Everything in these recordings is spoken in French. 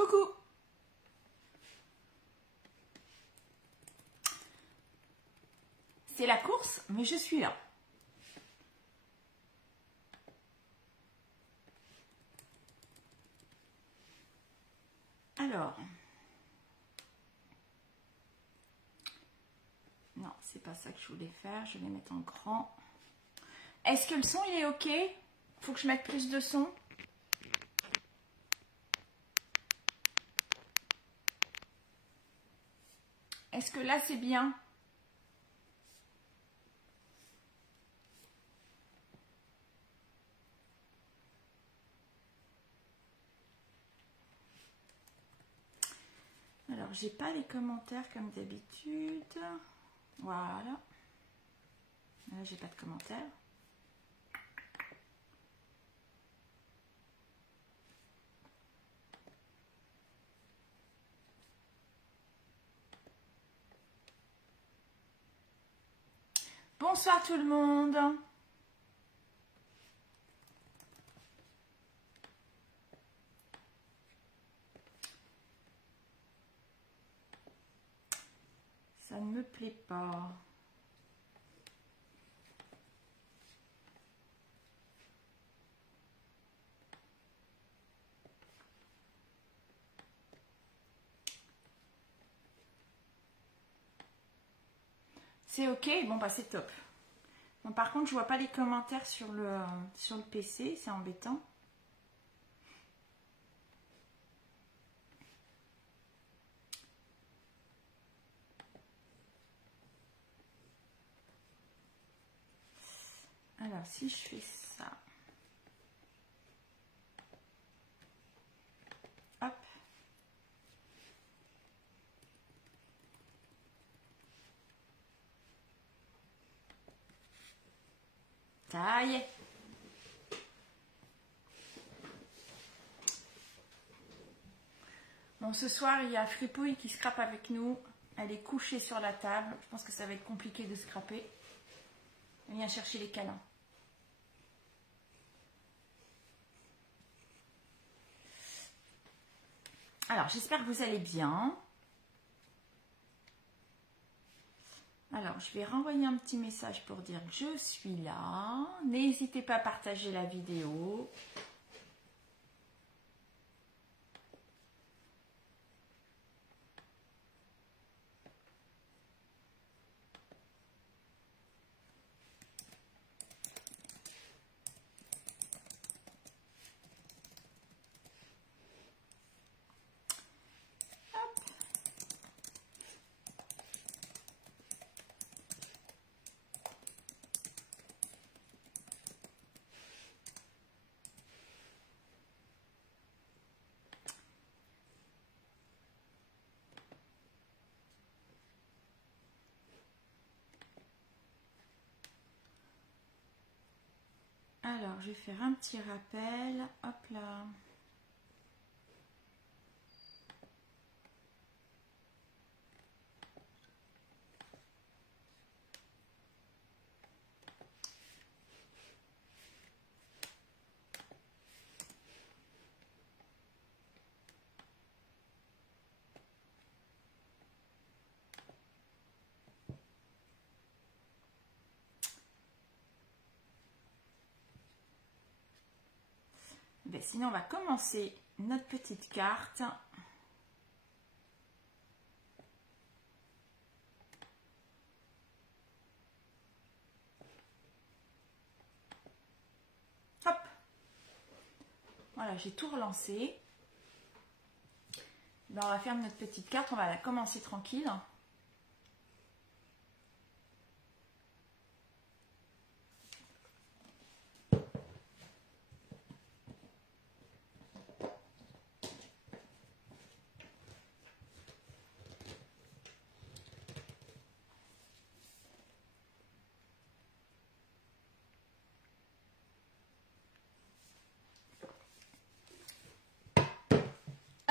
Coucou. C'est la course, mais je suis là. Alors. Non, c'est pas ça que je voulais faire. Je vais mettre en grand. Est-ce que le son, il est OK? Faut que je mette plus de son? Est-ce que là, c'est bien? Alors, j'ai pas les commentaires comme d'habitude. Voilà. Là, j'ai pas de commentaires. Bonsoir tout le monde. Ça ne me plaît pas. C'est OK? Bon, bah c'est top. Bon, par contre, je vois pas les commentaires sur le PC, c'est embêtant. Alors, si je fais ça. Hop. Ça y est. Bon, ce soir, il y a Fripouille qui scrape avec nous. Elle est couchée sur la table. Je pense que ça va être compliqué de scraper. Elle vient chercher les câlins. Alors, j'espère que vous allez bien. Alors, je vais renvoyer un petit message pour dire que je suis là. N'hésitez pas à partager la vidéo. Alors, je vais faire un petit rappel. Hop là. Ben, sinon, on va commencer notre petite carte. Hop. Voilà, j'ai tout relancé. Ben, on va faire notre petite carte. On va la commencer tranquille.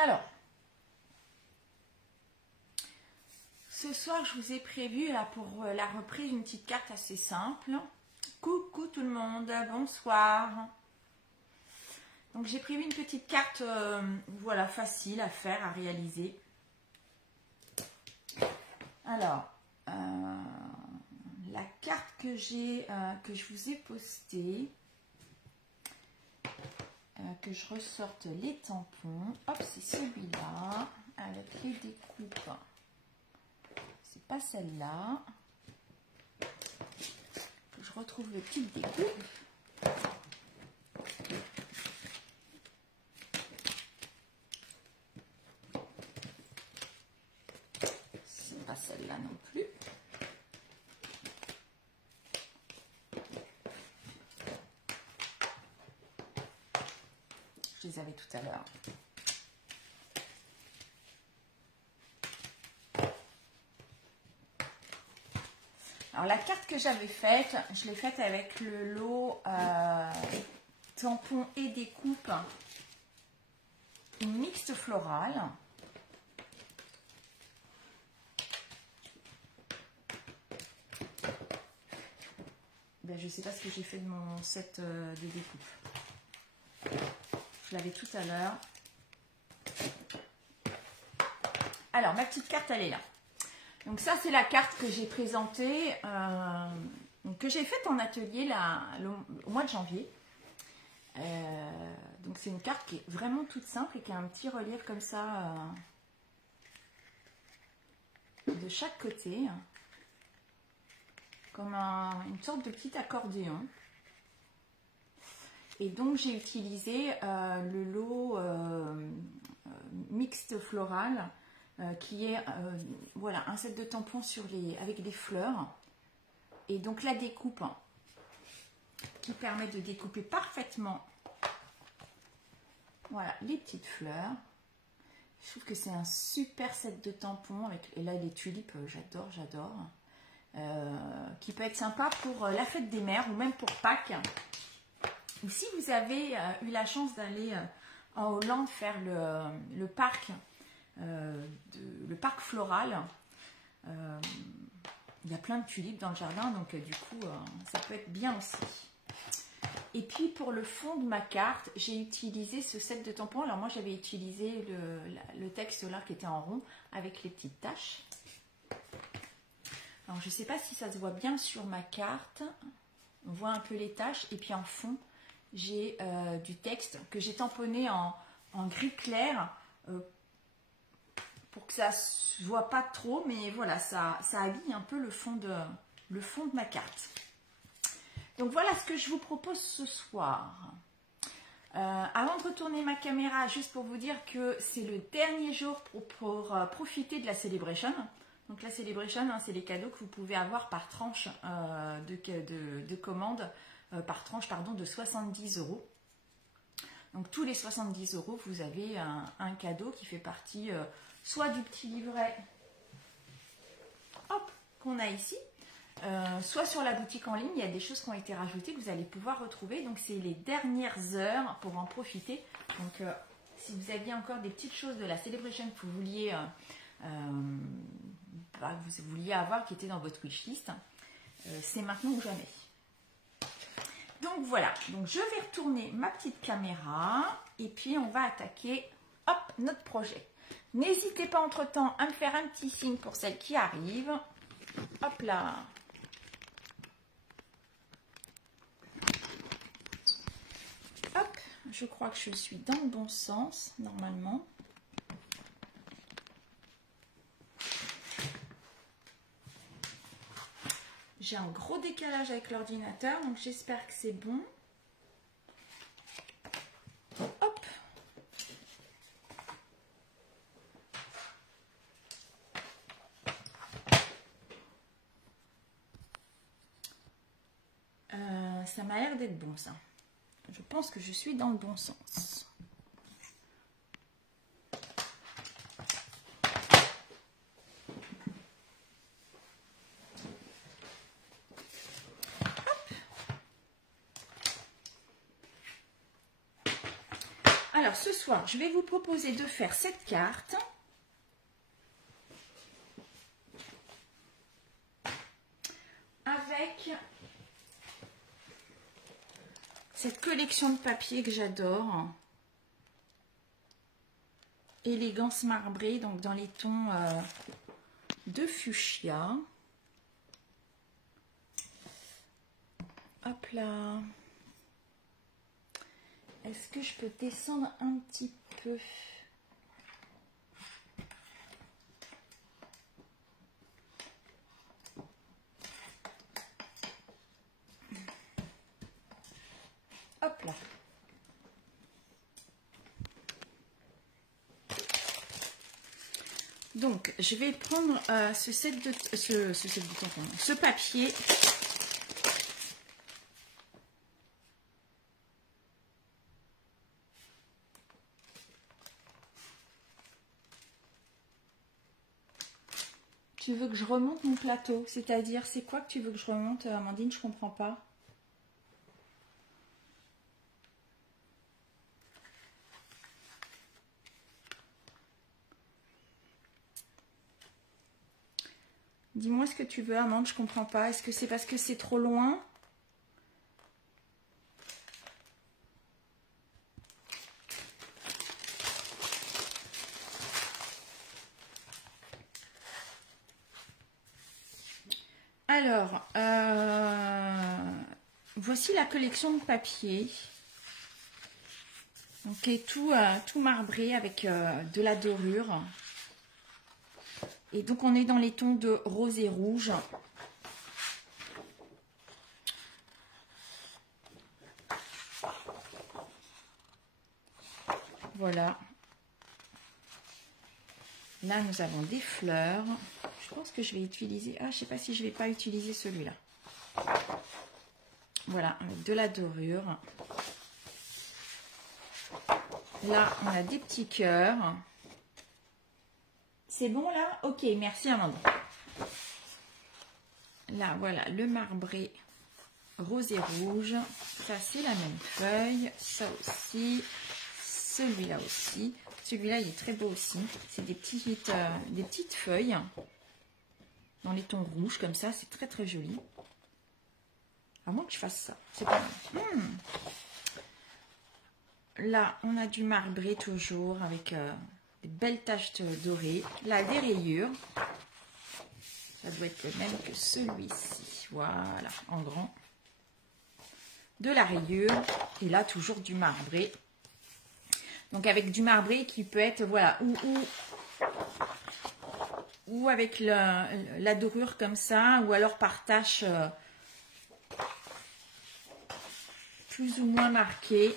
Alors, ce soir, je vous ai prévu là, pour la reprise une petite carte assez simple. Coucou tout le monde, bonsoir. Donc j'ai prévu une petite carte, voilà, facile à faire, à réaliser. Alors, la carte que j'ai, que je vous ai postée, que je ressorte les tampons. Hop, c'est celui-là, avec les découpes. C'est pas celle-là. Que je retrouve les petites découpes. C'est pas celle-là non plus. Je les avais tout à l'heure. Alors la carte que j'avais faite, je l'ai faite avec le lot tampons et découpe, une mixte florale. Ben, je ne sais pas ce que j'ai fait de mon set de découpe. Je l'avais tout à l'heure. Alors, ma petite carte, elle est là. Donc ça, c'est la carte que j'ai présentée, que j'ai faite en atelier là, au mois de janvier. Donc c'est une carte qui est vraiment toute simple et qui a un petit relief comme ça de chaque côté. Comme une sorte de petit accordéon. Et donc j'ai utilisé le lot mixte floral qui est voilà, un set de tampons avec des fleurs. Et donc la découpe qui permet de découper parfaitement voilà, les petites fleurs. Je trouve que c'est un super set de tampons. Et là les tulipes, j'adore, j'adore. Qui peut être sympa pour la fête des mères ou même pour Pâques. Ou si vous avez eu la chance d'aller en Hollande faire le parc floral, il y a plein de tulipes dans le jardin, donc du coup ça peut être bien aussi. Et puis pour le fond de ma carte, j'ai utilisé ce set de tampons. Alors moi j'avais utilisé le texte là qui était en rond avec les petites taches. Alors je ne sais pas si ça se voit bien sur ma carte. On voit un peu les taches et puis en fond j'ai du texte que j'ai tamponné en gris clair pour que ça se voit pas trop, mais voilà, ça habille un peu le fond de ma carte. Donc voilà ce que je vous propose ce soir. Avant de retourner ma caméra, juste pour vous dire que c'est le dernier jour pour profiter de la Celebration. Donc la Celebration, hein, c'est les cadeaux que vous pouvez avoir par tranche de commande, par tranche pardon, de 70 €. Donc tous les 70 €, vous avez un cadeau qui fait partie soit du petit livret qu'on a ici, soit sur la boutique en ligne, il y a des choses qui ont été rajoutées que vous allez pouvoir retrouver. Donc c'est les dernières heures pour en profiter. Donc si vous aviez encore des petites choses de la Celebration que vous vouliez avoir, qui étaient dans votre wishlist, c'est maintenant ou jamais. Donc voilà, donc je vais retourner ma petite caméra et puis on va attaquer notre projet. N'hésitez pas entre-temps à me faire un petit signe pour celles qui arrivent. Hop là. Hop, je crois que je suis dans le bon sens normalement. J'ai un gros décalage avec l'ordinateur, donc j'espère que c'est bon. Hop. Ça m'a l'air d'être bon, ça. Je pense que je suis dans le bon sens. Alors ce soir, je vais vous proposer de faire cette carte avec cette collection de papier que j'adore. Élégance marbrée, donc dans les tons de fuchsia. Hop là. Est-ce que je peux descendre un petit peu? Hop là. Donc, je vais prendre ce papier. Tu veux que je remonte mon plateau? C'est-à-dire, c'est quoi que tu veux que je remonte, Amandine? Je comprends pas. Dis-moi ce que tu veux, Amande, je comprends pas. Est-ce que c'est parce que c'est trop loin? Alors, voici la collection de papier. Donc, qui est tout marbré avec de la dorure. Et donc, on est dans les tons de rose et rouge. Voilà. Là, nous avons des fleurs. Je pense que je vais utiliser... Ah, je ne sais pas si je ne vais pas utiliser celui-là. Voilà, avec de la dorure. Là, on a des petits cœurs. C'est bon là? Ok, merci Amandine. Là, voilà, le marbré rose et rouge. Ça, c'est la même feuille. Ça aussi. Celui-là aussi. Celui-là, il est très beau aussi. C'est des petites feuilles. Dans les tons rouges, comme ça. C'est très, très joli. À moins que je fasse ça. C'est pas mal. Là, on a du marbré toujours avec des belles taches dorées. Là, des rayures. Ça doit être le même que celui-ci. Voilà, en grand. De la rayure. Et là, toujours du marbré. Donc, avec du marbré qui peut être, voilà, ou avec la dorure comme ça, ou alors par taches plus ou moins marquées.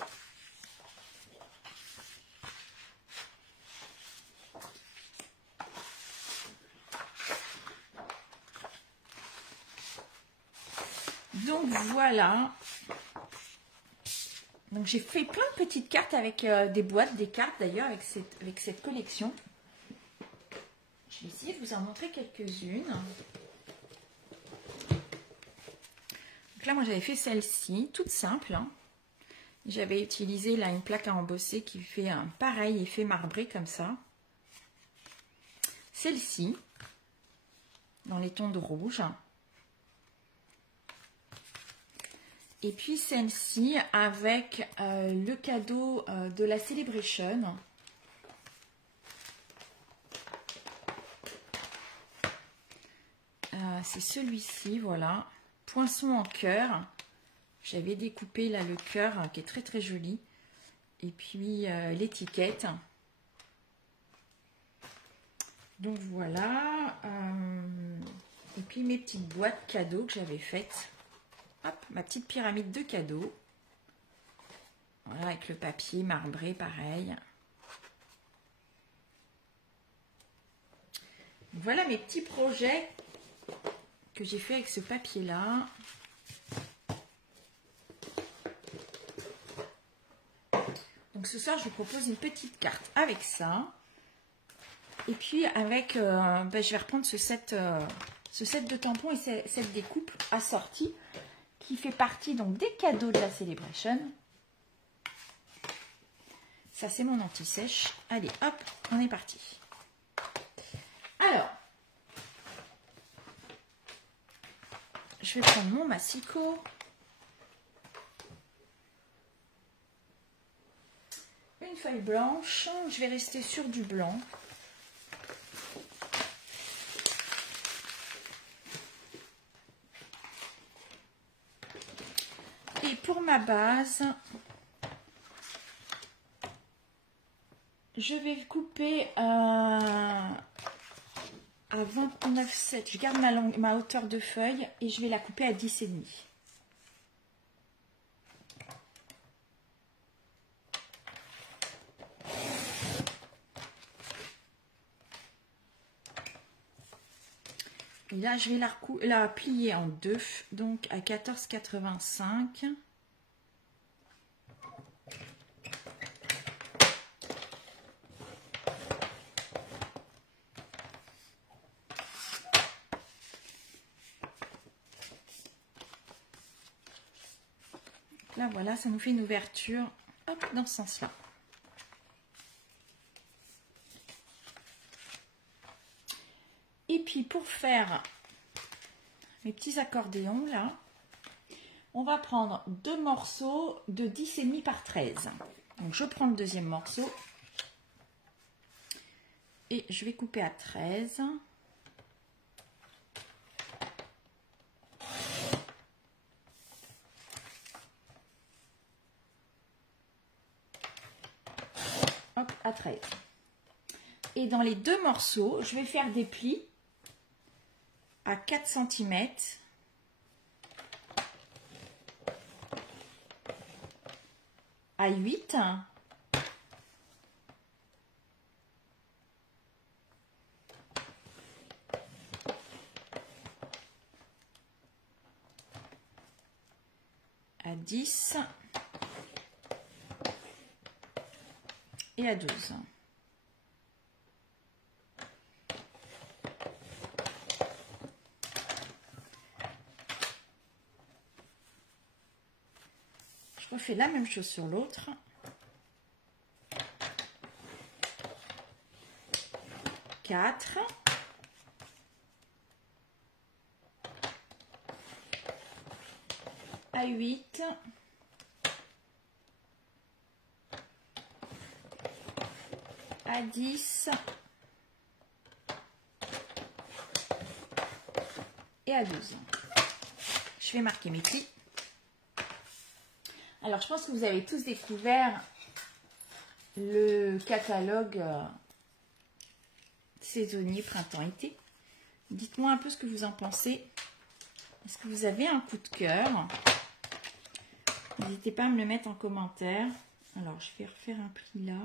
Donc voilà, donc j'ai fait plein de petites cartes avec des boîtes, des cartes d'ailleurs avec cette collection. Je vais essayer de vous en montrer quelques-unes. Donc là moi j'avais fait celle-ci, toute simple. Hein. J'avais utilisé là une plaque à embosser qui fait un pareil effet marbré comme ça. Celle-ci, dans les tons de rouge. Et puis celle-ci avec le cadeau de la Celebration. C'est celui-ci, voilà. Poinçon en cœur. J'avais découpé là le cœur qui est très très joli. Et puis l'étiquette. Donc voilà. Et puis mes petites boîtes cadeaux que j'avais faites. Hop, ma petite pyramide de cadeaux. Voilà, avec le papier marbré, pareil. Voilà mes petits projets que j'ai fait avec ce papier-là. Donc ce soir, je vous propose une petite carte avec ça. Et puis avec, je vais reprendre ce set de tampons et cette découpe assortie qui fait partie donc des cadeaux de la Celebration. Ça, c'est mon anti-sèche. Allez, hop, on est parti. Alors, je vais prendre mon massicot. feuille blanche. Je vais rester sur du blanc. Et pour ma base, je vais couper à 29,7. Je garde ma hauteur de feuille et je vais la couper à 10,5. Et là, je vais la plier en deux, donc à 14,85. Là, voilà, ça nous fait une ouverture, hop, dans ce sens-là. Et puis, pour faire mes petits accordéons, là, on va prendre deux morceaux de 10,5 par 13. Donc, je prends le deuxième morceau et je vais couper à 13. Hop, à 13. Et dans les deux morceaux, je vais faire des plis à 4 cm à 8 à 10 et à 12. Je refais la même chose sur l'autre. Quatre. À 8. À 10. Et à 12. Je vais marquer mes plis. Alors, je pense que vous avez tous découvert le catalogue saisonnier printemps-été. Dites-moi un peu ce que vous en pensez. Est-ce que vous avez un coup de cœur? N'hésitez pas à me le mettre en commentaire. Alors, je vais refaire un pli là.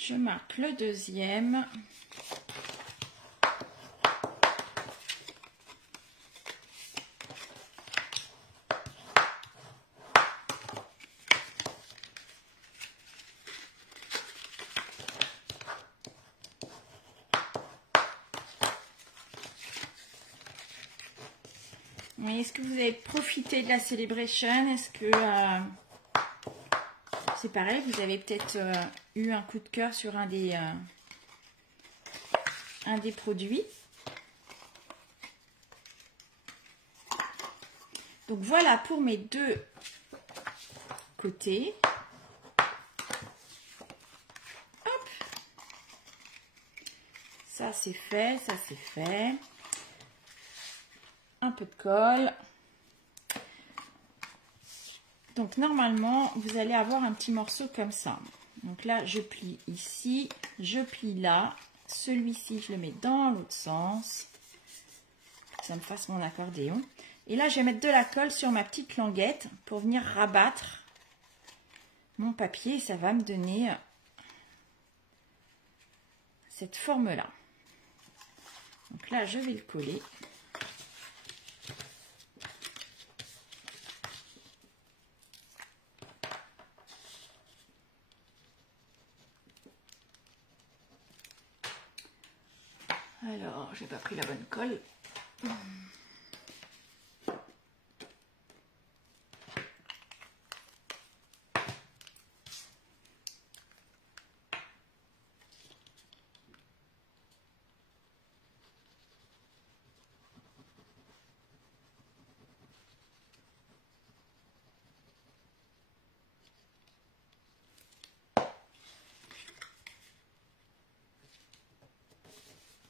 Je marque le deuxième. Oui, est-ce que vous avez profité de la Celebration? Est-ce que c'est pareil, vous avez peut-être eu un coup de cœur sur un des produits? Donc voilà pour mes deux côtés. Hop. Ça c'est fait, ça c'est fait. Un peu de colle. Donc normalement, vous allez avoir un petit morceau comme ça. Donc là, je plie ici, je plie là. Celui-ci, je le mets dans l'autre sens. Que ça me fasse mon accordéon. Et là, je vais mettre de la colle sur ma petite languette pour venir rabattre mon papier. Et ça va me donner cette forme-là. Donc là, je vais le coller. Alors, j'ai pas pris la bonne colle.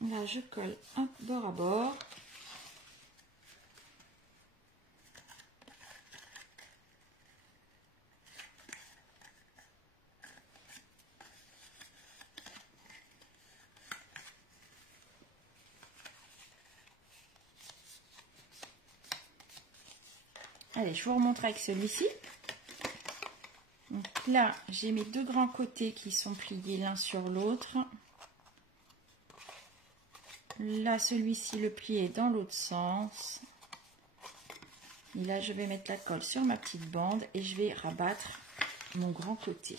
Là, je colle un bord à bord. Allez, je vous remontre avec celui-ci. Donc là, j'ai mes deux grands côtés qui sont pliés l'un sur l'autre. Là, celui-ci, le plié est dans l'autre sens. Et là, je vais mettre la colle sur ma petite bande et je vais rabattre mon grand côté.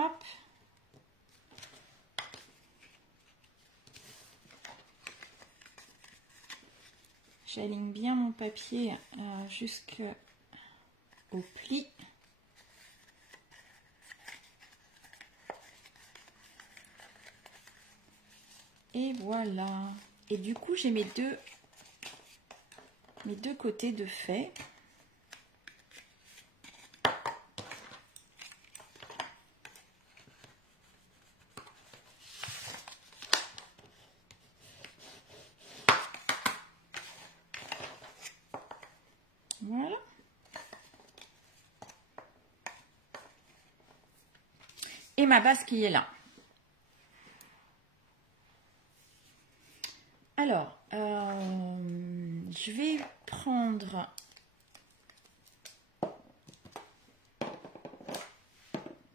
Hop. J'aligne bien mon papier jusqu'au pli. Et voilà. Et du coup, j'ai mes deux côtés de fait. Voilà. Et ma base qui est là. Alors, je vais prendre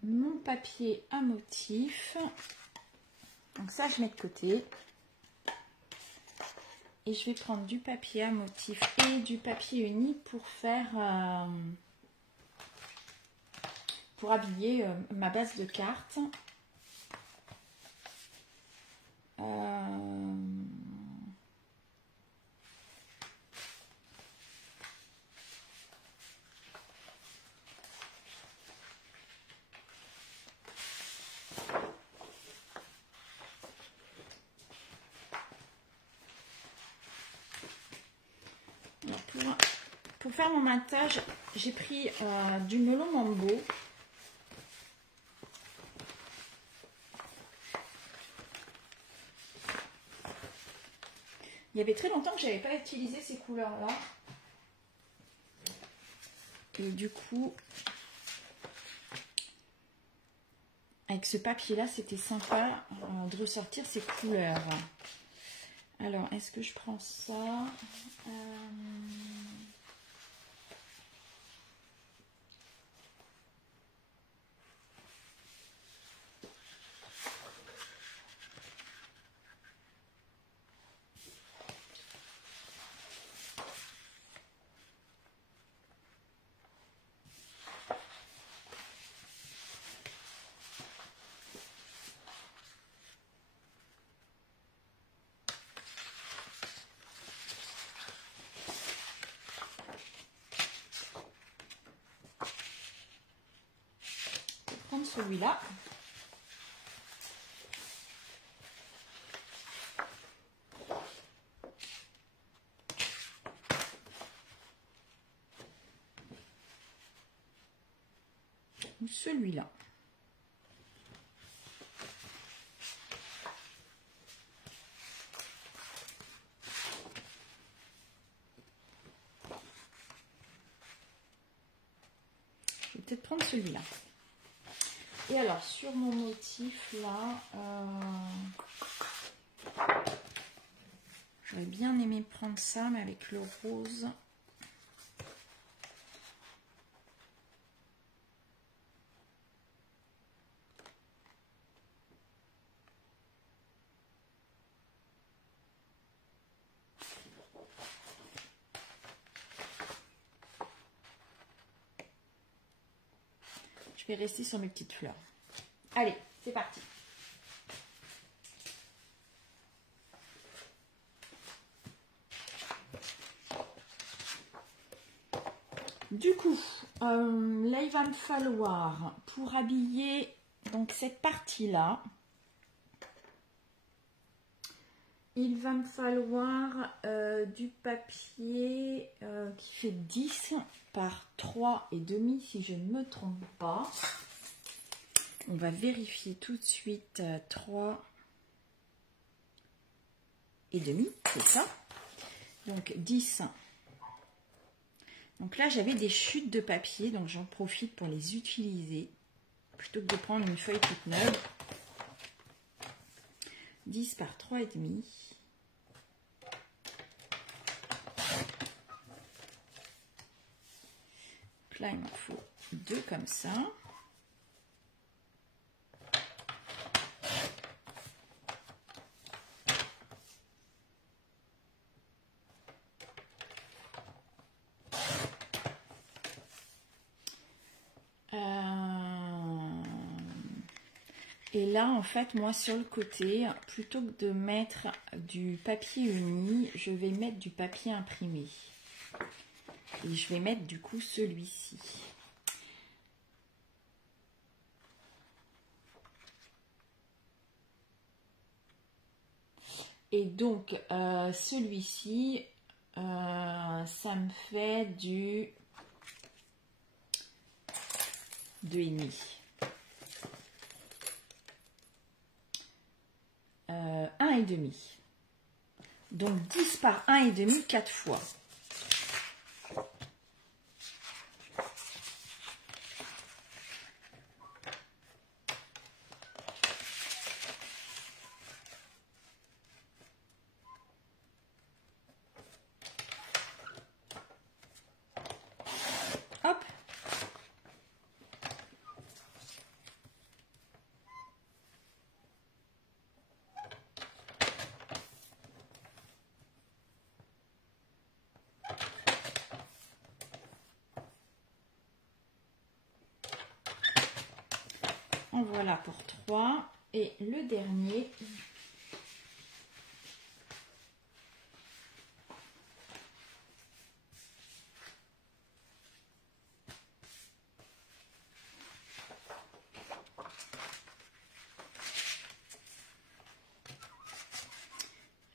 mon papier à motif. Donc ça, je mets de côté. Et je vais prendre du papier à motif et du papier uni pour faire, pour habiller ma base de cartes. Pour faire mon matage, j'ai pris du melon mambo. Il y avait très longtemps que je n'avais pas utilisé ces couleurs-là. Et du coup, avec ce papier-là, c'était sympa de ressortir ces couleurs. Alors, est-ce que je prends ça celui-là. ou celui-là. Je vais peut-être prendre celui-là. Et alors, sur mon motif, là, j'aurais bien aimé prendre ça, mais avec le rose. Je vais rester sur mes petites fleurs. Allez, c'est parti. Du coup, là, il va me falloir, pour habiller donc cette partie-là, il va me falloir du papier qui fait 10 par 3,5 si je ne me trompe pas. On va vérifier tout de suite 3,5, c'est ça. Donc 10. Donc là, j'avais des chutes de papier, donc j'en profite pour les utiliser plutôt que de prendre une feuille toute neuve. 10 par 3,5. Là, il m'en faut 2 comme ça. Et là, en fait, moi, sur le côté, plutôt que de mettre du papier uni, je vais mettre du papier imprimé. Et je vais mettre, du coup, celui-ci. Et donc, celui-ci, ça me fait du 2,5. 1,5. Donc 10 par 1,5, 4 fois. Hop. En voilà pour 3. Et le dernier,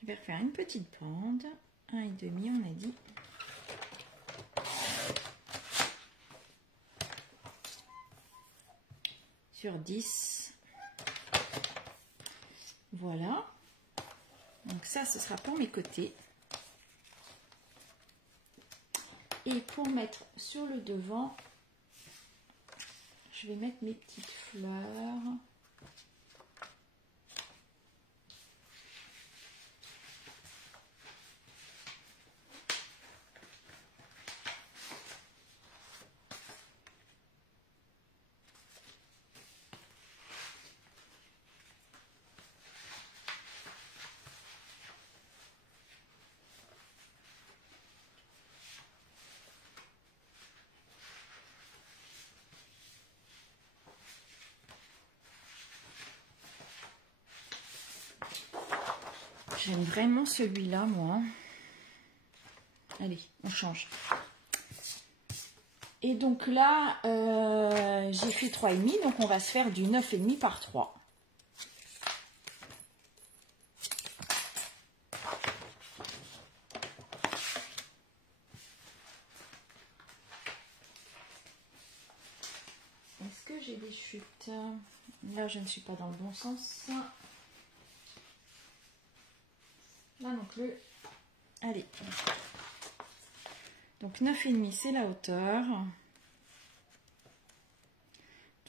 je vais refaire une petite bande. 1,5, on a dit. Sur 10. Voilà. Donc ça, ce sera pour mes côtés. Et pour mettre sur le devant, je vais mettre mes petites fleurs. J'aime vraiment celui-là, moi. Allez, on change. Et donc là, j'ai fait 3,5, donc on va se faire du 9,5 par 3. Est-ce que que j'ai des chutes? Là, je ne suis pas dans le bon sens. Là non plus. Allez. Donc 9,5 c'est la hauteur.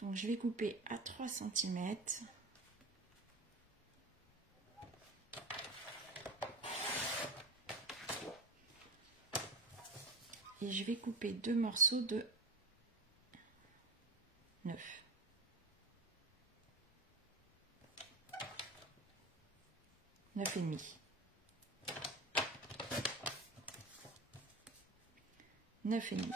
Donc je vais couper à 3 cm. Et je vais couper 2 morceaux de 9. Neuf et demi. 9,5.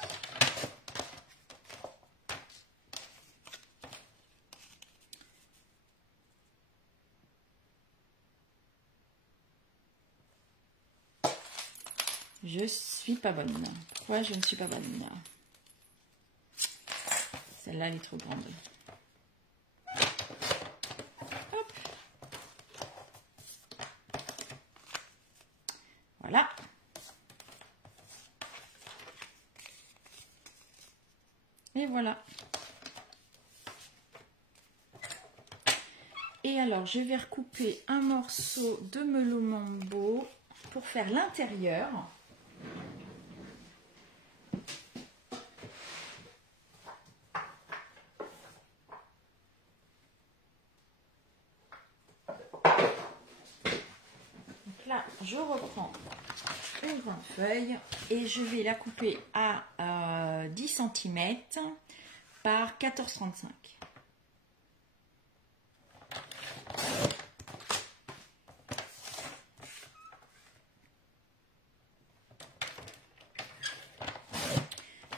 Je suis pas bonne. Pourquoi je ne suis pas bonne? Celle-là, elle est trop grande. Hop. Voilà. Et voilà. Et alors, je vais recouper un morceau de melon mambo pour faire l'intérieur. Donc là, je reprends une grande feuille et je vais la couper à 10 cm par 14,35.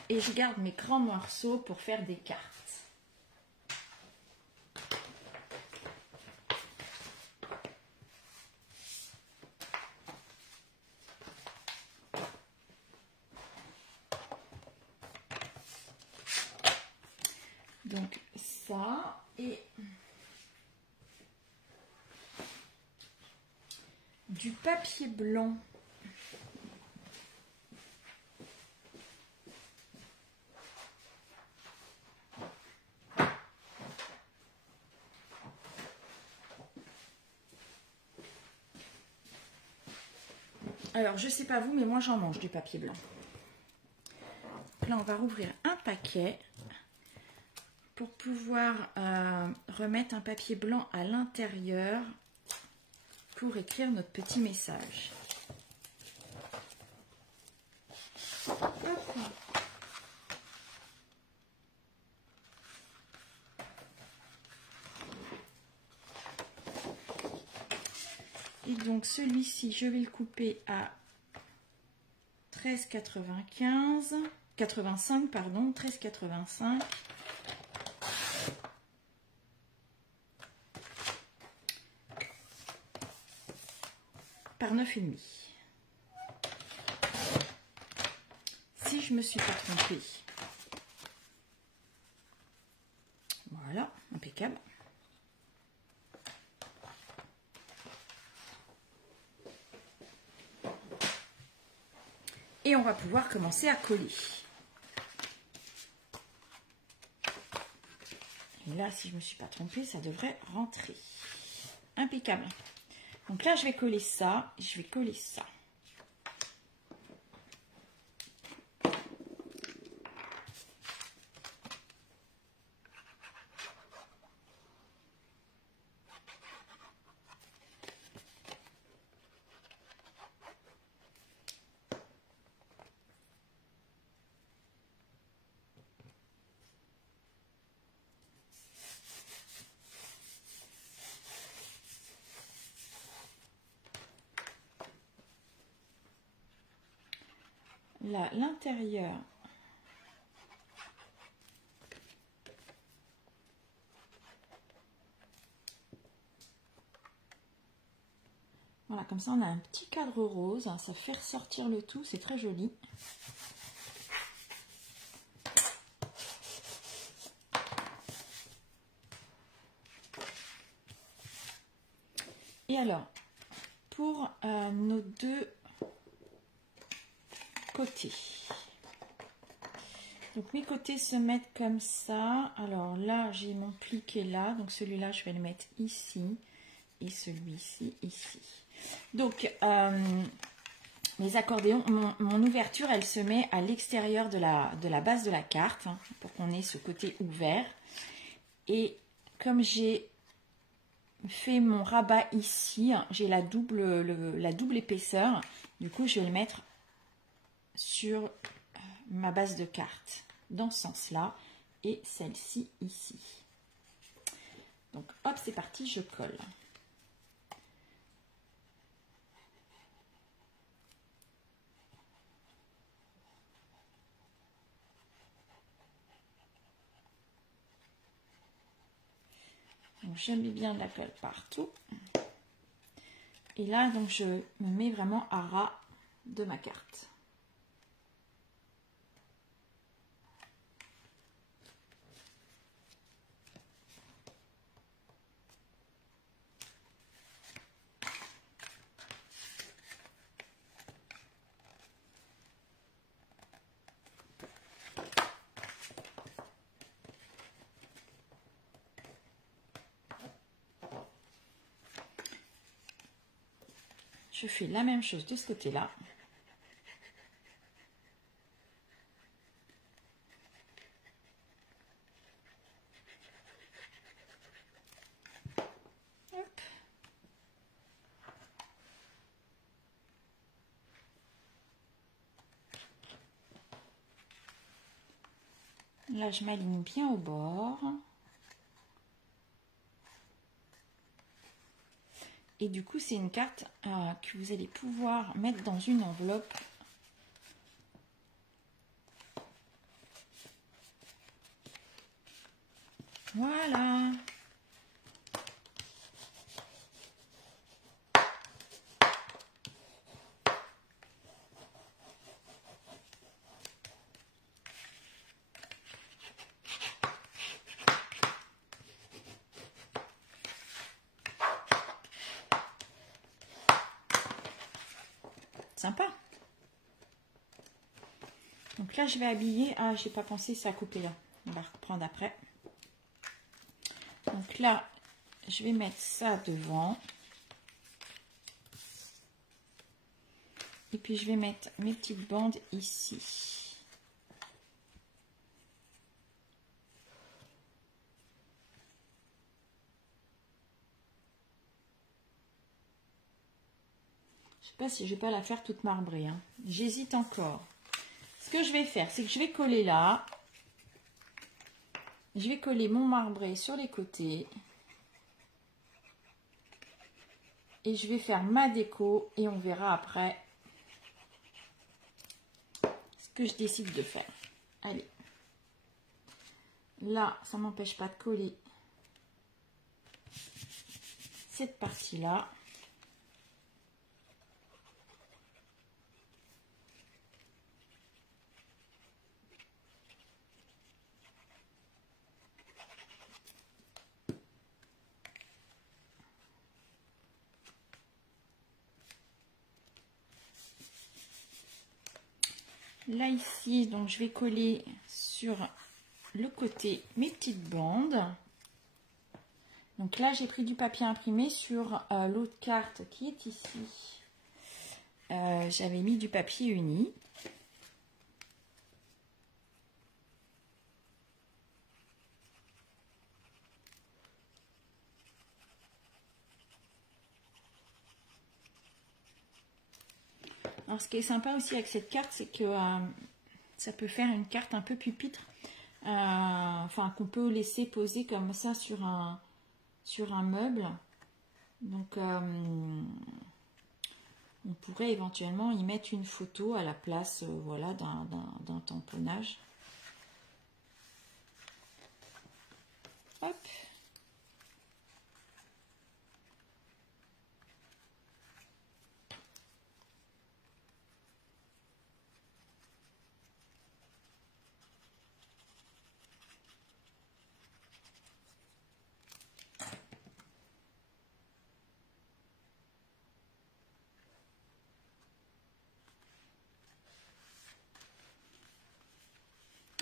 Et je garde mes grands morceaux pour faire des cartes. Donc ça et du papier blanc. Alors, je sais pas vous, mais moi j'en mange du papier blanc. Là, on va rouvrir un paquet pour pouvoir remettre un papier blanc à l'intérieur pour écrire notre petit message. Hop. Et donc celui-ci, je vais le couper à 85 pardon, 13,85. Par 9,5. Si je me suis pas trompée. Voilà, impeccable. Et on va pouvoir commencer à coller. Et là, si je ne me suis pas trompée, ça devrait rentrer. Impeccable. Donc là, je vais coller ça. Je vais coller ça. Là, l'intérieur. Voilà, comme ça, on a un petit cadre rose. Ça fait ressortir le tout. C'est très joli. Et alors, pour nos deux côtés. Donc mes côtés se mettent comme ça. Alors là, j'ai mon pli qui est là. Donc celui-là, je vais le mettre ici. Et celui-ci, ici. Donc, les accordéons, mon ouverture, elle se met à l'extérieur de la base de la carte. Hein, pour qu'on ait ce côté ouvert. Et comme j'ai fait mon rabat ici, j'ai la double épaisseur. Du coup, je vais le mettre sur ma base de carte dans ce sens-là et celle-ci ici. Donc hop, c'est parti, je colle. Donc je mets bien de la colle partout. Et là, donc je me mets vraiment à ras de ma carte. Je fais la même chose de ce côté-là. Là, je m'aligne bien au bord. Et du coup, c'est une carte que vous allez pouvoir mettre dans une enveloppe. Voilà. Sympa. Donc là, je vais habiller. Ah, j'ai pas pensé, ça a coupé là. On va reprendre après. Donc là, je vais mettre ça devant. Et puis, je vais mettre mes petites bandes ici. Je sais pas si je vais pas la faire toute marbrée. Hein. J'hésite encore. Ce que je vais faire, c'est que je vais coller là. Je vais coller mon marbré sur les côtés. Et je vais faire ma déco et on verra après ce que je décide de faire. Allez. Là, ça ne m'empêche pas de coller cette partie-là. Là, ici, donc je vais coller sur le côté mes petites bandes. Donc là, j'ai pris du papier imprimé sur l'autre carte qui est ici. J'avais mis du papier uni. Alors, ce qui est sympa aussi avec cette carte, c'est que ça peut faire une carte un peu pupitre. Enfin, qu'on peut laisser poser comme ça sur un meuble. Donc, on pourrait éventuellement y mettre une photo à la place voilà, d'un tamponnage. Hop.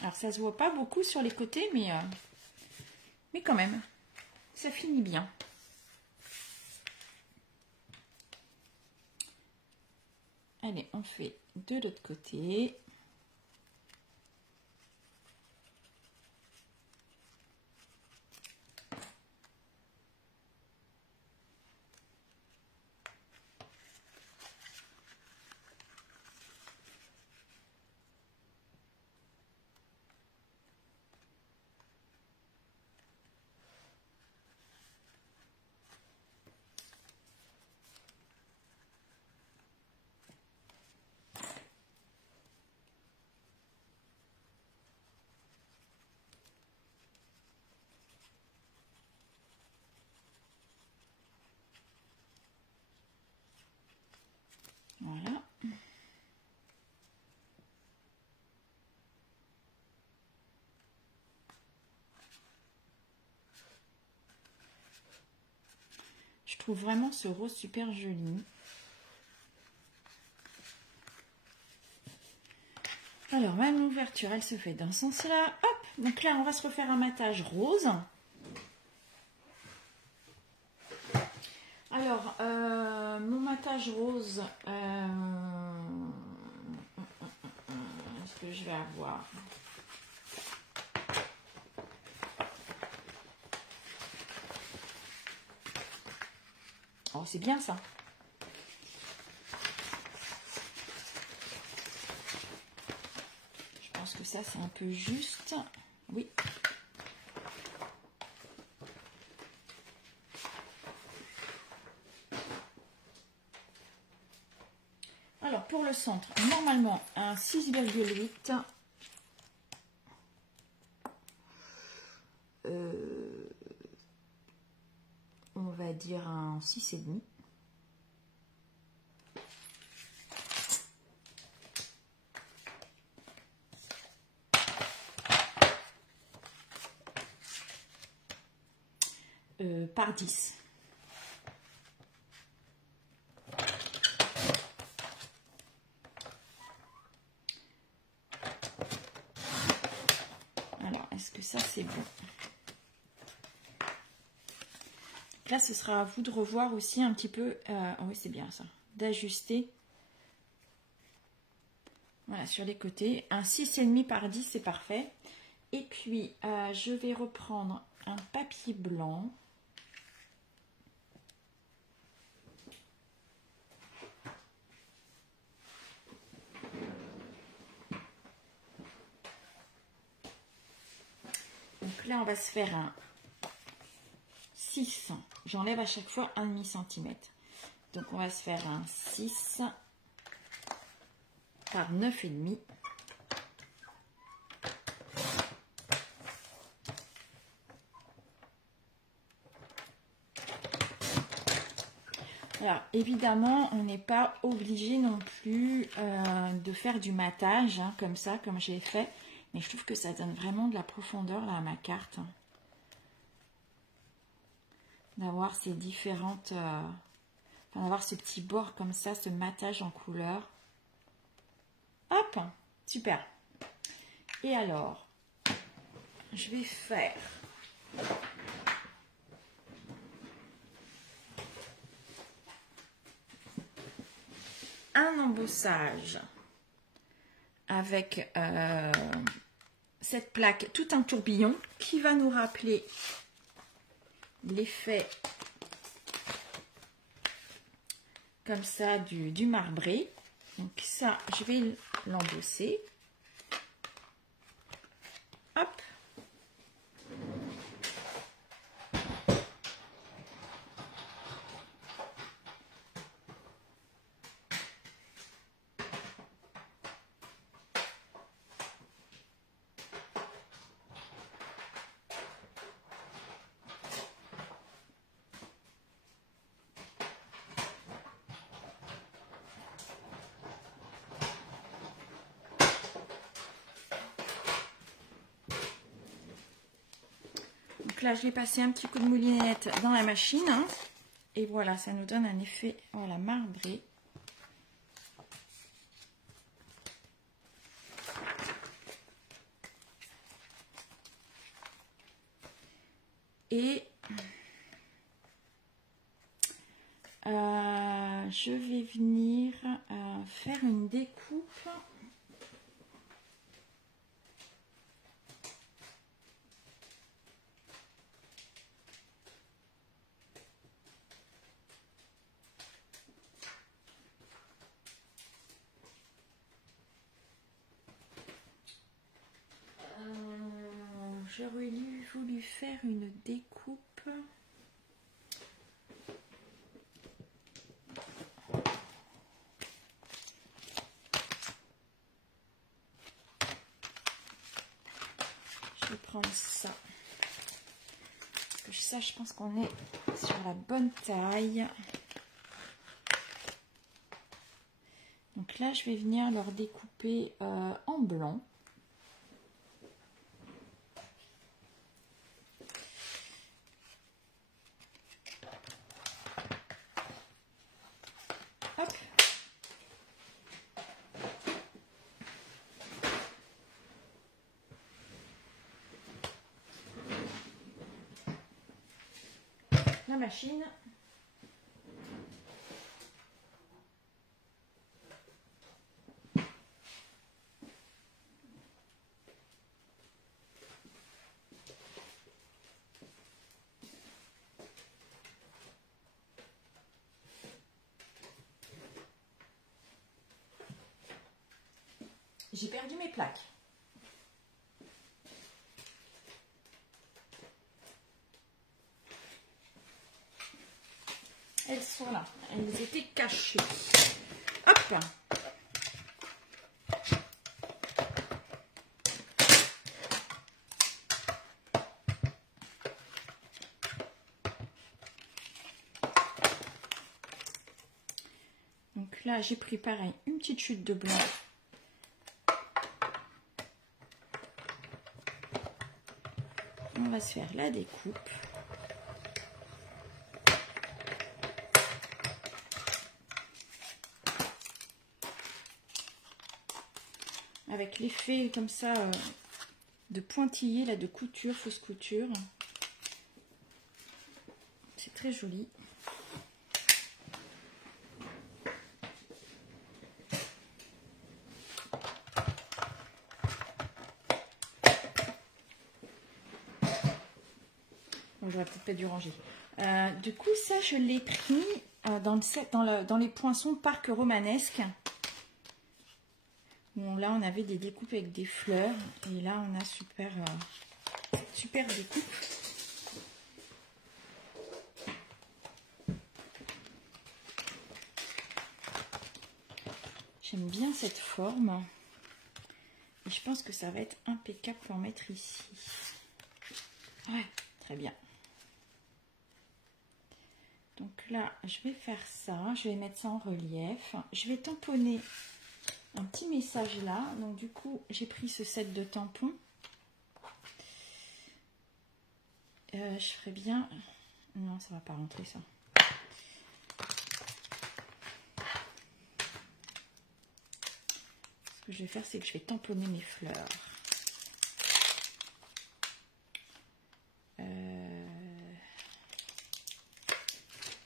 Alors ça se voit pas beaucoup sur les côtés, mais quand même, ça finit bien. Allez, on fait de l'autre côté. Voilà. Je trouve vraiment ce rose super joli. Alors, même l'ouverture, elle se fait dans ce sens-là. Hop! Donc là, on va se refaire un matage rose. Alors, mon matage rose, est-ce que je vais avoir? Oh, c'est bien ça. Je pense que ça, c'est un peu juste. Oui. Alors, pour le centre, normalement, un 6,8. On va dire un 6,5. Par 10. Alors, est-ce que ça, c'est bon? Là, ce sera à vous de revoir aussi un petit peu. Oui, c'est bien ça. D'ajuster. Voilà, sur les côtés. Un 6,5 par 10, c'est parfait. Et puis, je vais reprendre un papier blanc. Donc là, on va se faire un 6. J'enlève à chaque fois 1,5 cm. Donc, on va se faire un 6 par 9,5. Alors, évidemment, on n'est pas obligé non plus de faire du matage, hein, comme ça, comme j'ai fait. Mais je trouve que ça donne vraiment de la profondeur là, à ma carte. D'avoir ces différentes... d'avoir ce petit bord comme ça, ce matage en couleur. Hop, super. Et alors, je vais faire... un embossage avec cette plaque, tout un tourbillon qui va nous rappeler l'effet comme ça du marbré. Donc ça, je vais l'embosser. Hop. Donc là, je vais passer un petit coup de moulinette dans la machine. Hein, et voilà, ça nous donne un effet voilà, marbré. et je vais venir faire une découpe. J'aurais voulu faire une découpe. Je vais prendre ça. Que ça, je pense qu'on est sur la bonne taille. Donc là, je vais venir leur découper en blanc. Hop. La machine. J'ai perdu mes plaques. Elles sont là. Elles étaient cachées. Hop. Donc là, j'ai pris pareil une petite chute de blanc. On va se faire la découpe. Avec l'effet comme ça de pointillé, là, de couture, fausse couture. C'est très joli. Bon, j'aurais peut-être pas dû ranger. Du coup, ça, je l'ai pris dans les poinçons Parc Romanesque. Bon, là, on avait des découpes avec des fleurs. Et là, on a super découpe. J'aime bien cette forme. Et je pense que ça va être impeccable pour mettre ici. Ouais, très bien. Donc là, je vais faire ça. Je vais mettre ça en relief. Je vais tamponner un petit message là. Donc du coup, j'ai pris ce set de tampons. Je ferai bien... Non, ça va pas rentrer ça. Ce que je vais faire, c'est que je vais tamponner mes fleurs.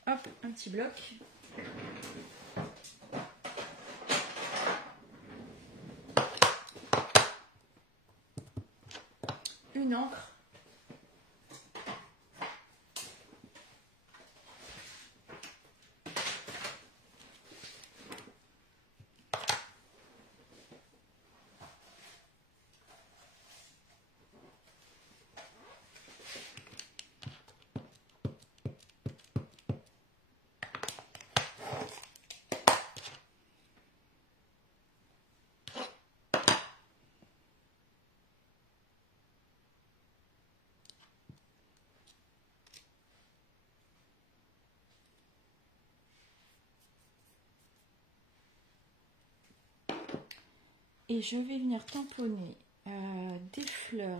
Hop, un petit bloc. Une encre. Et je vais venir tamponner des fleurs.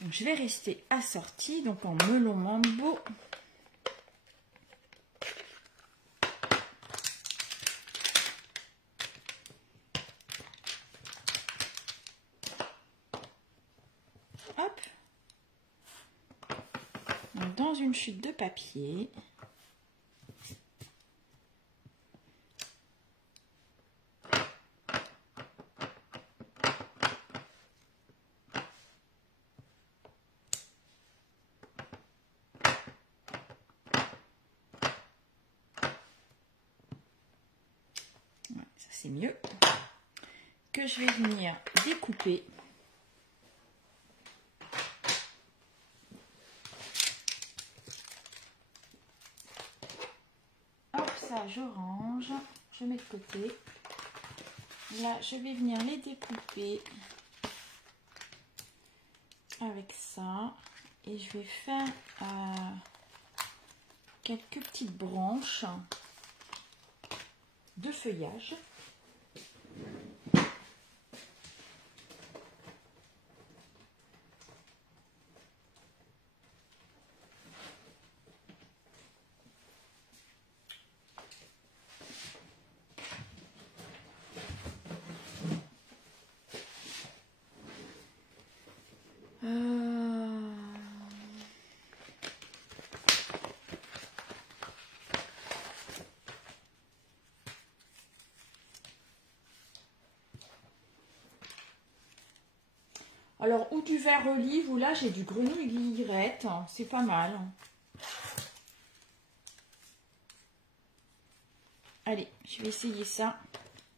Donc, je vais rester assortie, donc en melon mambo. une chute de papier. Ça c'est mieux. Que je vais venir découper. Hop, ça je range, je mets de côté. Là, je vais venir les découper avec ça. Et je vais faire quelques petites branches de feuillage. Alors, ou du vert olive, ou là, j'ai du grenouille guillerette. C'est pas mal. Allez, je vais essayer ça.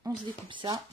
On se découpe ça.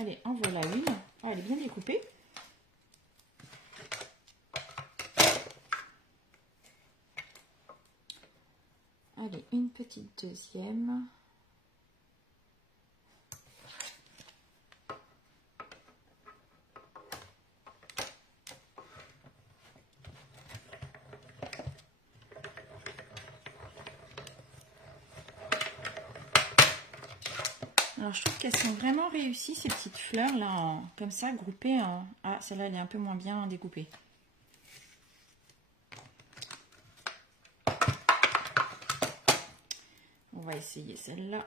Allez, en voilà une. Ah, elle est bien découpée. Allez, une petite deuxième. Alors, je trouve qu'elles sont vraiment réussies, ces petites fleurs là, comme ça, groupées. Ah, celle-là, elle est un peu moins bien découpée. On va essayer celle-là.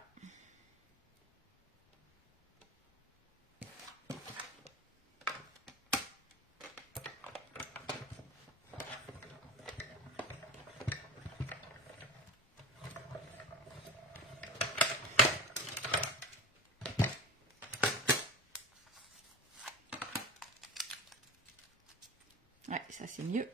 Ouais, ça c'est mieux.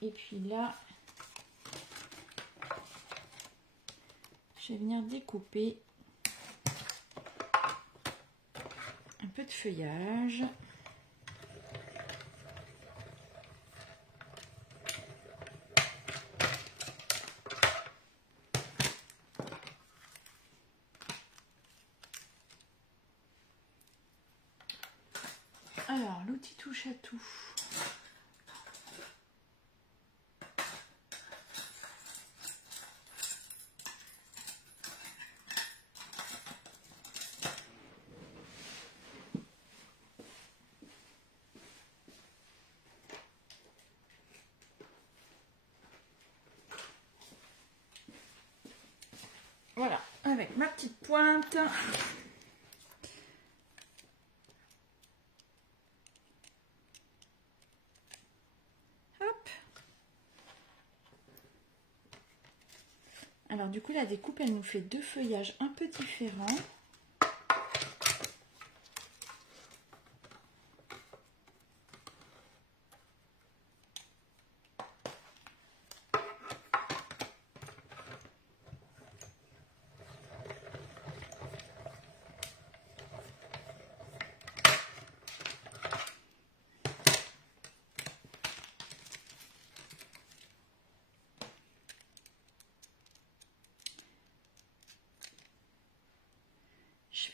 Et puis là, je vais venir découper un peu de feuillage. Alors, l'outil touche à tout. Voilà, avec ma petite pointe. Hop. Alors du coup, la découpe, elle nous fait deux feuillages un peu différents.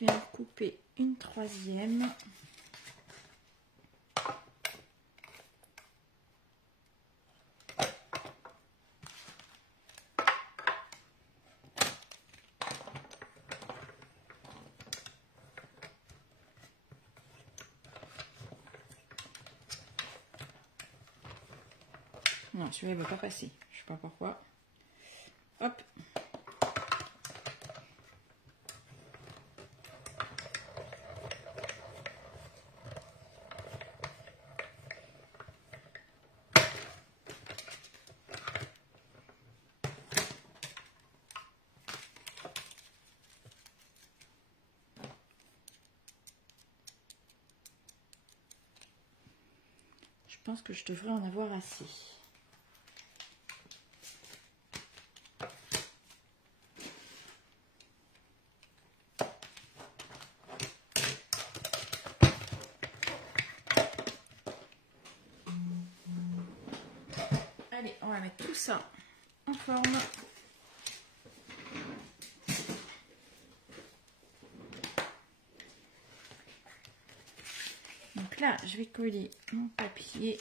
Je vais en couper une troisième. Non, celui-là ne va pas passer. Je ne sais pas pourquoi. Hop. Je pense que je devrais en avoir assez. Allez, on va mettre tout ça en forme. Donc là, je vais coller mon papier.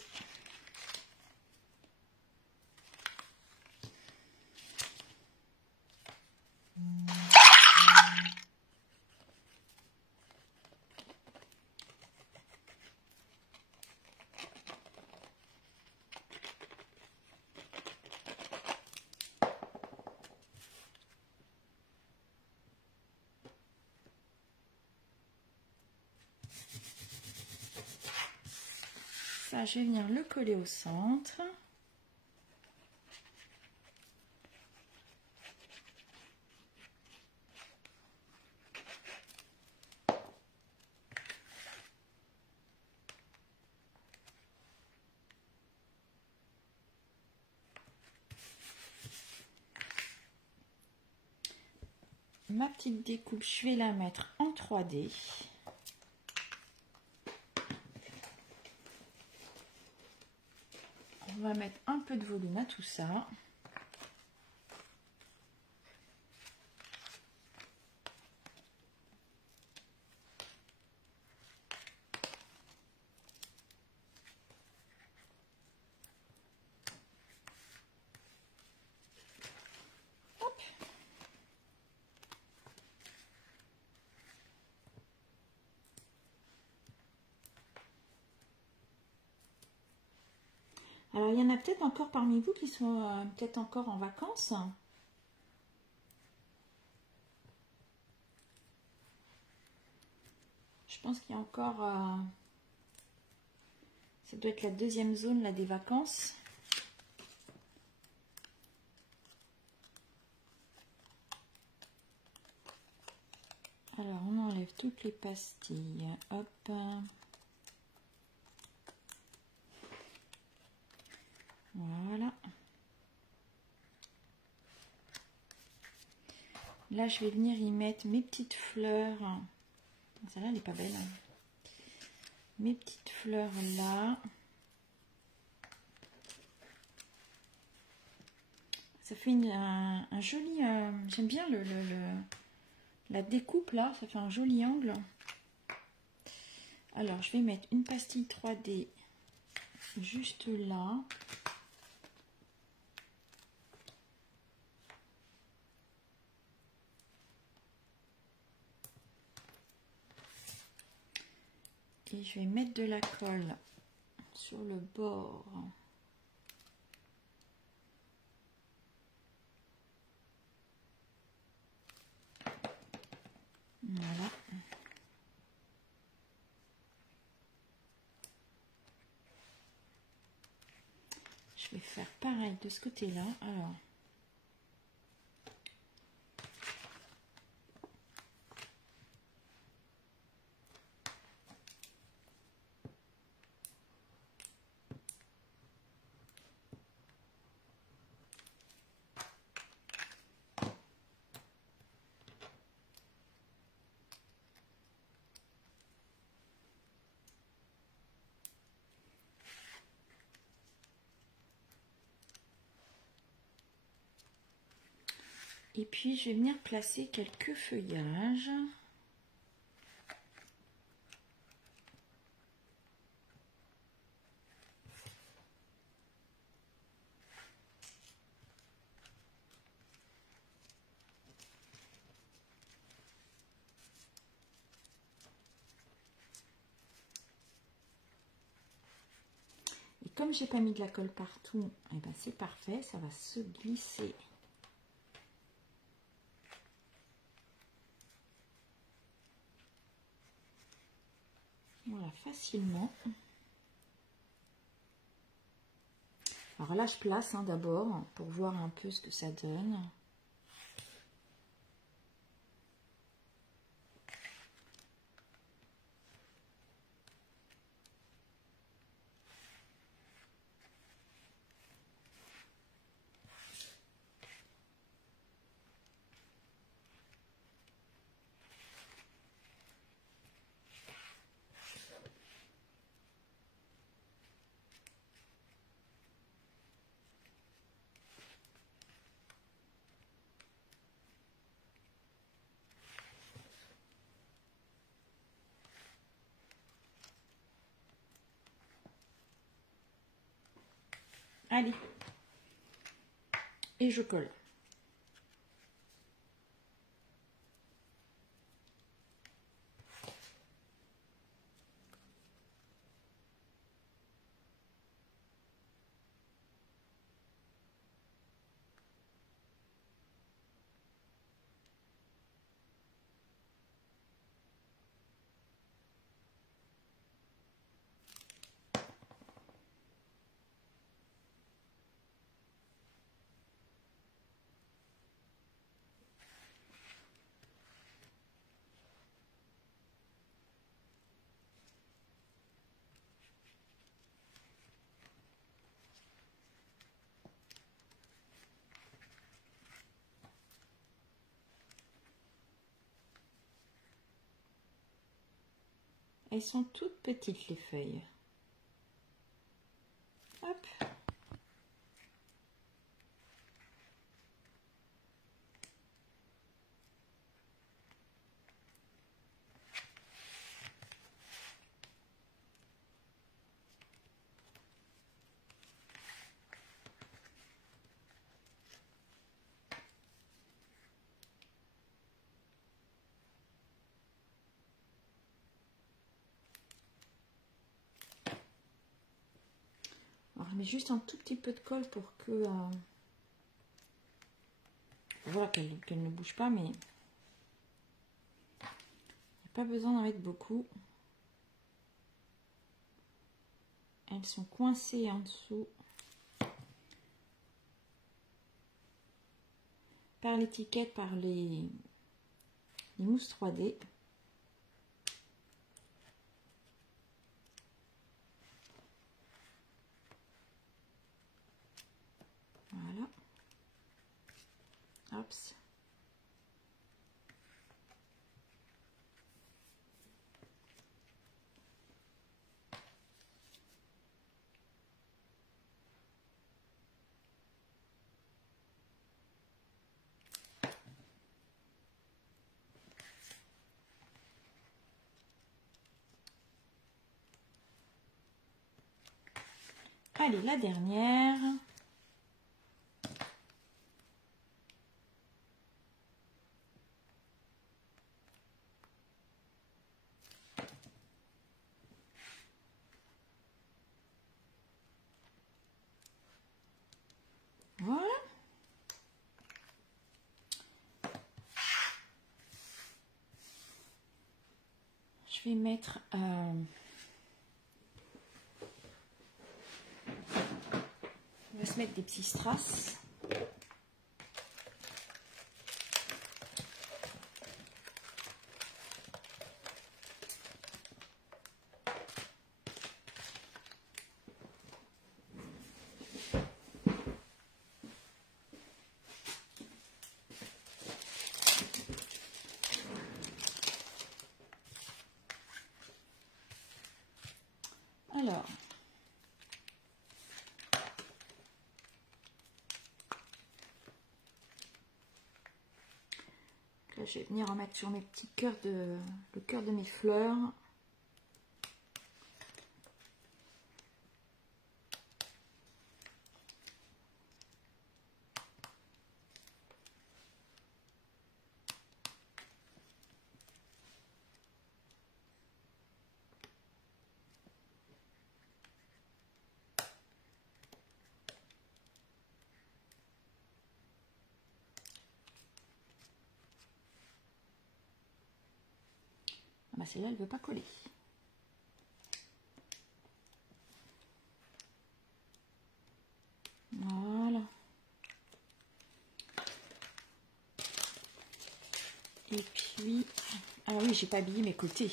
Ça, je vais venir le coller au centre. Ma petite découpe, je vais la mettre en 3D. On va mettre un peu de volume à tout ça. Hop. Alors, il y en a peut-être encore parmi vous qui sont peut-être encore en vacances. Je pense qu'il y a encore... ça doit être la deuxième zone là, des vacances. Alors, on enlève toutes les pastilles. Hop. Voilà. Là, je vais venir y mettre mes petites fleurs. Celle-là, elle n'est pas belle. Mes petites fleurs là. Ça fait un joli... j'aime bien la découpe là. Ça fait un joli angle. Alors, je vais mettre une pastille 3D juste là. Et je vais mettre de la colle sur le bord. Voilà. Je vais faire pareil de ce côté-là. Alors, et puis je vais venir placer quelques feuillages. comme j'ai pas mis de la colle partout, et ben c'est parfait, ça va se glisser. Voilà, facilement. Alors là, je place d'abord pour voir un peu ce que ça donne. Allez, et je colle. Elles sont toutes petites les feuilles. Hop. Alors, je mets juste un tout petit peu de colle pour que voilà, qu'elle ne bouge pas, mais il n'y a pas besoin d'en mettre beaucoup. Elles sont coincées en dessous par l'étiquette, par les mousses 3D. Voilà. Hop. Allez, la dernière. Voilà. Je vais mettre on va se mettre des petits strass. Alors, là, je vais venir en mettre sur mes petits cœurs le cœur de mes fleurs. bah celle-là, elle ne veut pas coller. Voilà. Et puis, ah oui, j'ai pas habillé mes côtés.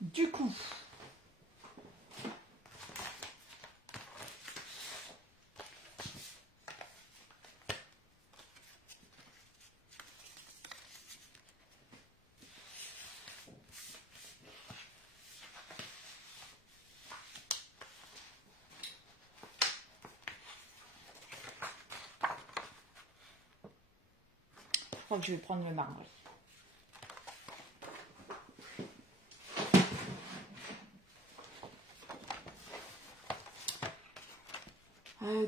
Du coup, je crois que je vais prendre le marbre.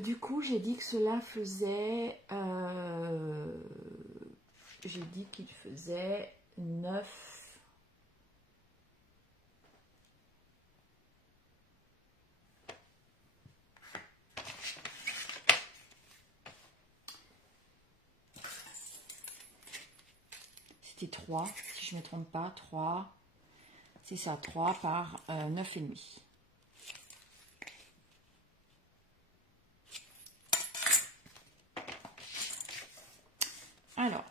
Du coup, j'ai dit que cela faisait... j'ai dit qu'il faisait 9... C'était 3, si je ne me trompe pas, 3. C'est ça, 3 par 9,5. Alors,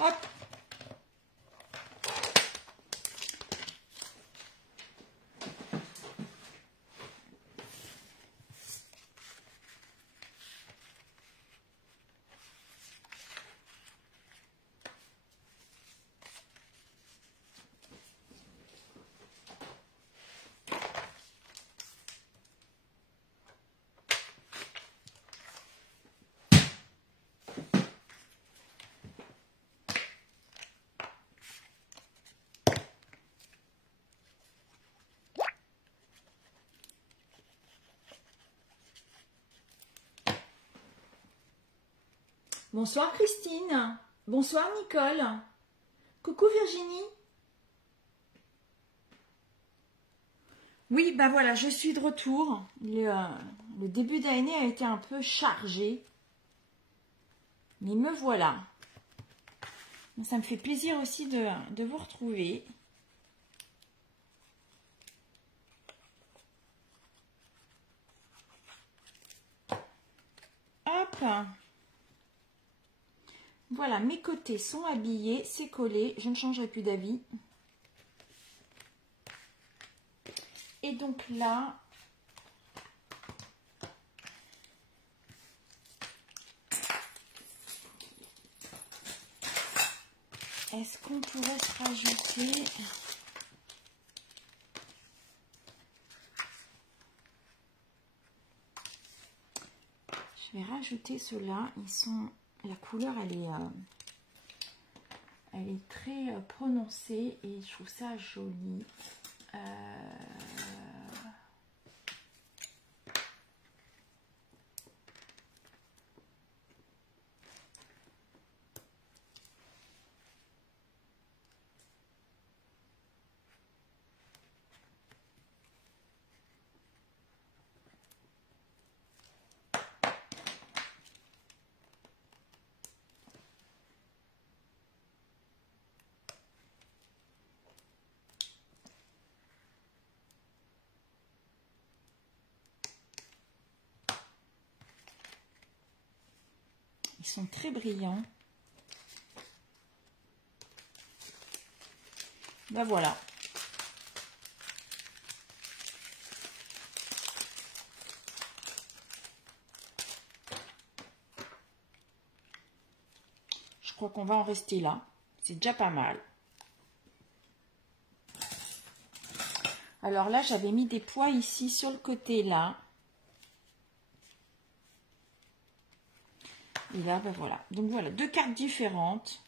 hop. Bonsoir Christine. Bonsoir Nicole. Coucou Virginie. Oui, ben voilà, je suis de retour. Le début d'année a été un peu chargé. Mais me voilà. Ça me fait plaisir aussi de vous retrouver. Hop. Voilà, mes côtés sont habillés, c'est collé. Je ne changerai plus d'avis. Et donc là... Est-ce qu'on pourrait se rajouter... Je vais rajouter ceux-là. Ils sont... La couleur, elle est très prononcée et je trouve ça joli. Ils sont très brillants. Ben voilà. Je crois qu'on va en rester là. C'est déjà pas mal. Alors là, j'avais mis des pois ici sur le côté là. Et là, ben voilà. Donc voilà, 2 cartes différentes.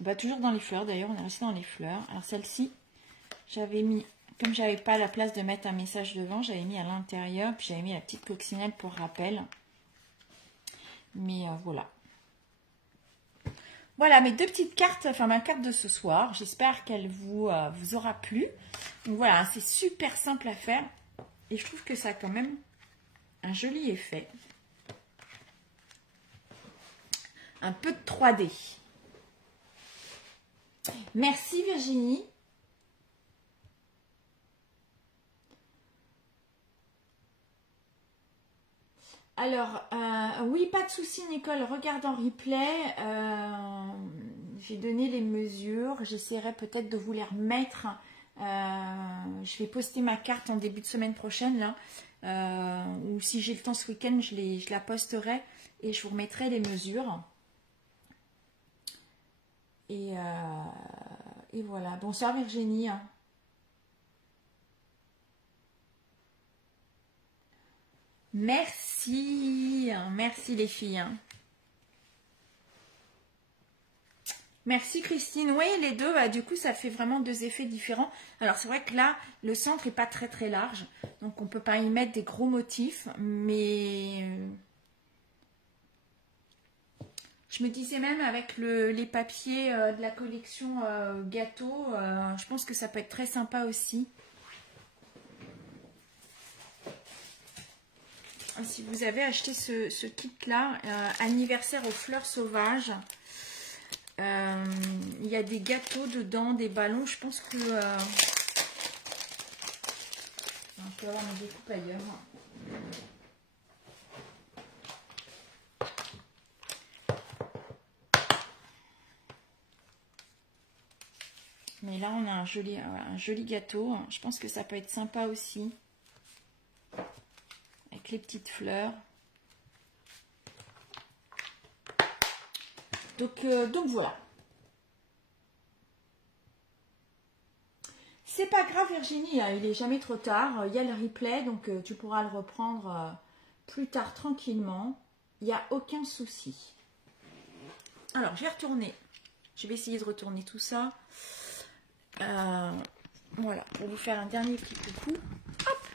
Bah, toujours dans les fleurs, d'ailleurs, on est resté dans les fleurs. Alors celle-ci, j'avais mis, comme j'avais pas la place de mettre un message devant, j'avais mis à l'intérieur, puis j'avais mis la petite coccinelle pour rappel. Mais voilà. Voilà mes 2 petites cartes, enfin ma carte de ce soir. J'espère qu'elle vous aura plu. Donc voilà, c'est super simple à faire. Et je trouve que ça a quand même un joli effet. Un peu de 3D. Merci Virginie. Alors, oui, pas de souci Nicole, regarde en replay. J'ai donné les mesures. J'essaierai peut-être de vous les remettre. Je vais poster ma carte en début de semaine prochaine là. Ou si j'ai le temps ce week-end, je la posterai et je vous remettrai les mesures. Et voilà. Bonsoir Virginie. Merci. Merci les filles. Merci Christine. Oui, les deux, bah, du coup, ça fait vraiment 2 effets différents. Alors, c'est vrai que là, le centre n'est pas très très large. Donc, on ne peut pas y mettre des gros motifs. Mais je me disais même avec les papiers de la collection gâteau, je pense que ça peut être très sympa aussi. Si vous avez acheté ce kit-là, anniversaire aux fleurs sauvages, il y a des gâteaux dedans, des ballons. Je pense que... je peux avoir mes découpes ailleurs. Mais là, on a un joli gâteau. Je pense que ça peut être sympa aussi. Avec les petites fleurs. Donc voilà. C'est pas grave Virginie, il est jamais trop tard. Il y a le replay, donc tu pourras le reprendre plus tard tranquillement. Il n'y a aucun souci. Alors, je vais retourner. Je vais essayer de retourner tout ça. Voilà, pour vous faire un dernier petit coucou. Hop.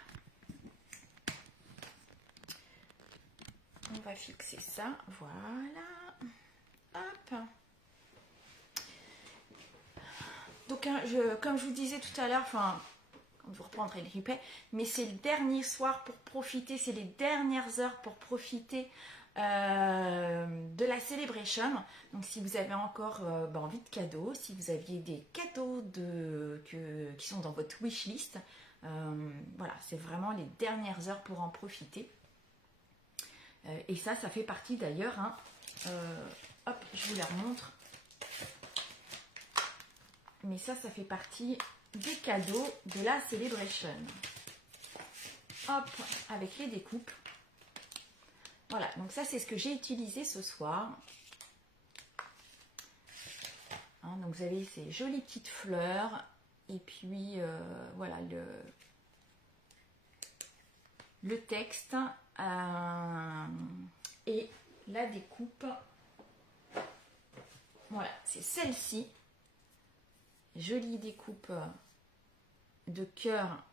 On va fixer ça. Voilà. Hop. Donc, comme je vous disais tout à l'heure, enfin, vous reprendrez le replay, mais c'est le dernier soir pour profiter, c'est les dernières heures pour profiter de la Celebration. Donc, si vous avez encore envie de cadeaux, si vous aviez des cadeaux qui sont dans votre wishlist, voilà, c'est vraiment les dernières heures pour en profiter. Et ça fait partie d'ailleurs, hein, hop, je vous la remontre. Mais ça fait partie des cadeaux de la Celebration. Hop, avec les découpes. Voilà, donc ça c'est ce que j'ai utilisé ce soir. Hein, donc vous avez ces jolies petites fleurs. Et puis voilà le texte et la découpe. Voilà, c'est celle-ci. Jolie découpe de cœur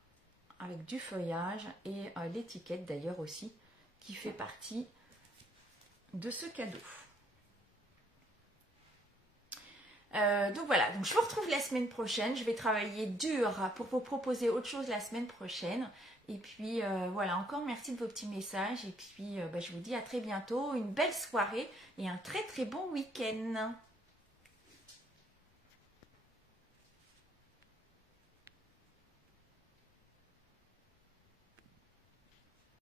avec du feuillage et l'étiquette d'ailleurs aussi qui fait partie de ce cadeau. Donc voilà, donc je vous retrouve la semaine prochaine. Je vais travailler dur pour vous proposer autre chose la semaine prochaine. Et puis voilà, encore merci de vos petits messages. Et puis je vous dis à très bientôt, une belle soirée et un très très bon week-end.